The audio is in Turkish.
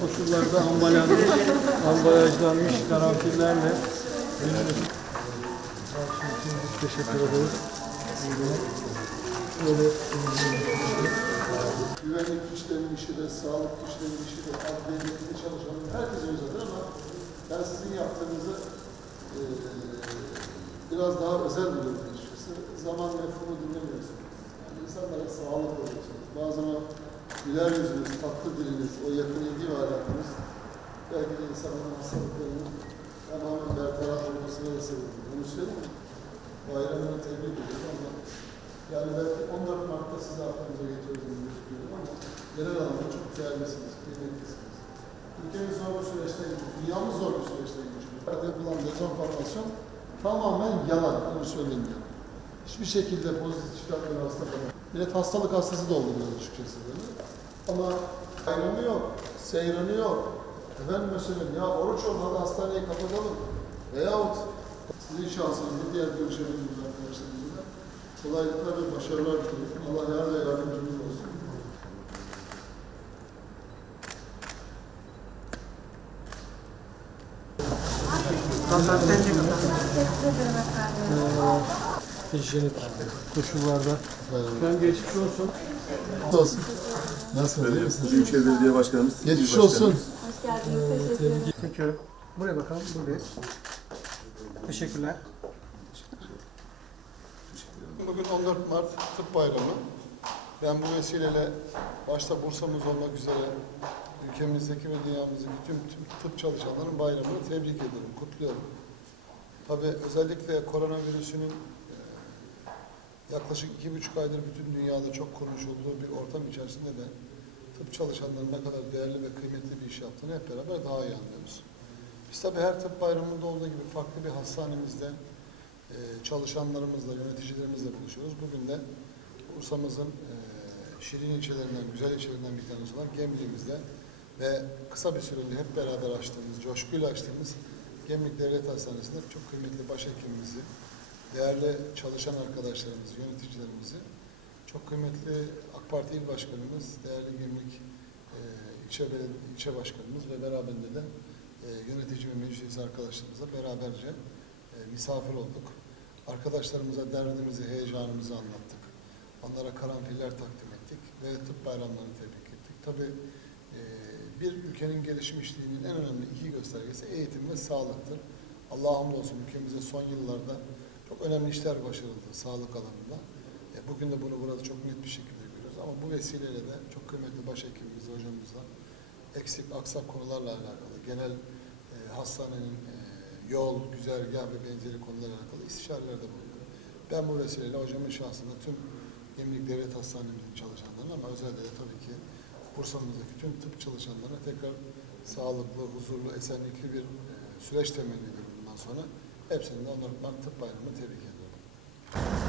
koşullarda ambalajlanmış, ambalajlanmış karanfillerle teşekkür ederiz. Güvenlik güçlerinin işi de, sağlık güçlerinin işi de, adliyede çalışanın herkesin özeldir ama ben sizin yaptığınızı eee biraz daha özel buluyorum açıkçası. Zaman mefhumu dinlemiyorsunuz. Yani insanlara sağlık oluyorsunuz. Bazen o güler yüzünüz, tatlı diliniz, o yakın ilgi ve alakanız belki de insanların hastalıklarının tamamen bertaraf olmasına da oluyor. Onu söyleyeyim. Bayramını tebrik ediyorum ama yani belki 14 Mart'ta sizi aklınıza getirdiğini düşünüyorum ama genel anlamda çok değerlisiniz, kıymetlisiniz. Ülkemiz zor bir süreçte, dünyamız zor bir süreçte geçiyor. Yapılan dezenformasyon tamamen yalan, onu söyleyeyim yani. Hiçbir şekilde pozitif çıkartmıyor hasta kadar. Millet hastalık hastası da oluyor açıkçası böyle. Ama bayramı yok, seyranı yok. Efendim mesela ya oruç olun hadi hastaneyi kapatalım. Veyahut sizin şansınızda diğer görüşebiliriz arkadaşlarımızla. Kolaylıklar ve başarılar diliyorum. Allah yar ve yardımcımız olsun. hijyenik koşullarda. Ben geçmiş olsun. Olsun. Nasılsınız? iyi misiniz? Büyükşehir Belediye Başkanımız. Geçmiş olsun. Geldiniz. Teşekkür ederim. Çekiyorum. Buraya bakalım. Buradayız. Teşekkürler. Bugün 14 Mart Tıp Bayramı. Ben bu vesileyle başta Bursa'mız olmak üzere ülkemizdeki ve dünyamızdaki tüm, tüm tıp çalışanların bayramını tebrik ederim, kutluyorum. Tabii özellikle koronavirüsünün e, yaklaşık iki buçuk aydır bütün dünyada çok konuşulduğu bir ortam içerisinde de tıp çalışanlarının ne kadar değerli ve kıymetli bir iş yaptığını hep beraber daha iyi anlıyoruz. Biz tabii her tıp bayramında olduğu gibi farklı bir hastanemizde e, çalışanlarımızla, yöneticilerimizle buluşuyoruz. Bugün de Bursa'mızın e, şirin ilçelerinden, güzel ilçelerinden bir tanesi olan Gemlik'imizde ve kısa bir süreli hep beraber açtığımız, coşkuyla açtığımız Gemlik Devlet Hastanesi'nde çok kıymetli başhekimimizi, değerli çalışan arkadaşlarımızı, yöneticilerimizi, çok kıymetli AK Parti İl Başkanımız, değerli Gemlik e, ilçe, ilçe başkanımız ve beraberinde de e, yönetici ve meclis arkadaşlarımızla beraberce e, misafir olduk. Arkadaşlarımıza derdimizi, heyecanımızı anlattık. Onlara karanfiller takdim ettik ve tıp bayramlarını tebrik ettik. Tabii e, bir ülkenin gelişmişliğinin en önemli iki göstergesi eğitim ve sağlıktır. Allah'a hamdolsun ülkemizde son yıllarda çok önemli işler başarıldı sağlık alanında. E, bugün de bunu burada çok net bir şekilde görüyoruz. Ama bu vesileyle de çok kıymetli başhekimimizle, hocamızla eksik, aksak konularla alakalı, genel e, hastanenin e, yol, güzergah ve benzeri konularla alakalı istişarelerde bulunduk. Ben bu vesileyle hocamın şahsında tüm Gemlik Devlet Hastanemizin çalışanlarına ama özellikle de tabii ki Bursa'mızdaki tüm tıp çalışanlarına tekrar sağlıklı, huzurlu, esenlikli bir e, süreç temenni ediyorum bundan sonra. De 14 Mart Tıp Bayramı'nı tebrik ediyorum.